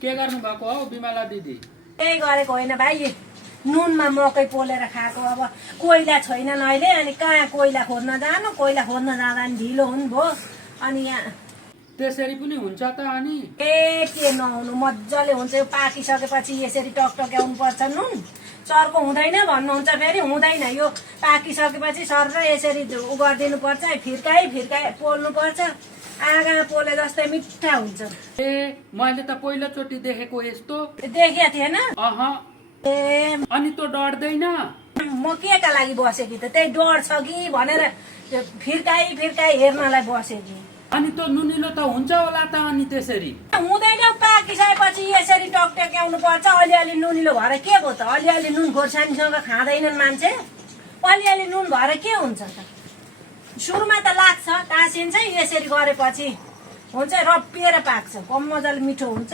के गर्नु भएको हो बिमला दिदी? केही गरेको होइन भाइ, नुनमा मकै पोलेर खाएको। अब कोइला छैनन् अहिले, अनि कहाँ कोइला खोज्न जानु, कोइला खोज्न जाँदा नि ढिलो हुनु भयो। अनि यहाँ त्यसरी पनि हुन्छ त? अनि के नहुनु मजाले हुन्छ। यो पाकिसकेपछि यसरी टकटक्याउनु पर्छ नुन, चर्को हुँदैन भन्नुहुन्छ, फेरि हुँदैन। यो पाकिसकेपछि सर यसरी उ गरिदिनु पर्छ, फिर्काइ पोल्नु पर्छ। आगा पोले जस्तै मिठा हुन्छ। ए मैले त पहिलोचोटि देखेको यस्तो। देखिया थिएन? अह। ए अनि त डर्दैन? म के का लागि बसेकी त, त्यही डर छ कि भनेर फिर्काइ हेर्नलाई बसेकी। अनि त नुनिलो त हुन्छ होला त? अनि त्यसरी हुँदैन, पाकिसकेपछि यसरी टकटक्याउनु पर्छ। अलिअलि नुनिलो भएर के भयो त? अलिअलि नुन खोर्सानीसँग खाँदैनन् मान्छे, अलिअलि नुन भएर के हुन्छ त? सुरुमा त लाग्छ, टाँसिन्छ, यसरी गरेपछि हुन्छ, रप्पिएर पाक्छ, कम मजाले मिठो हुन्छ।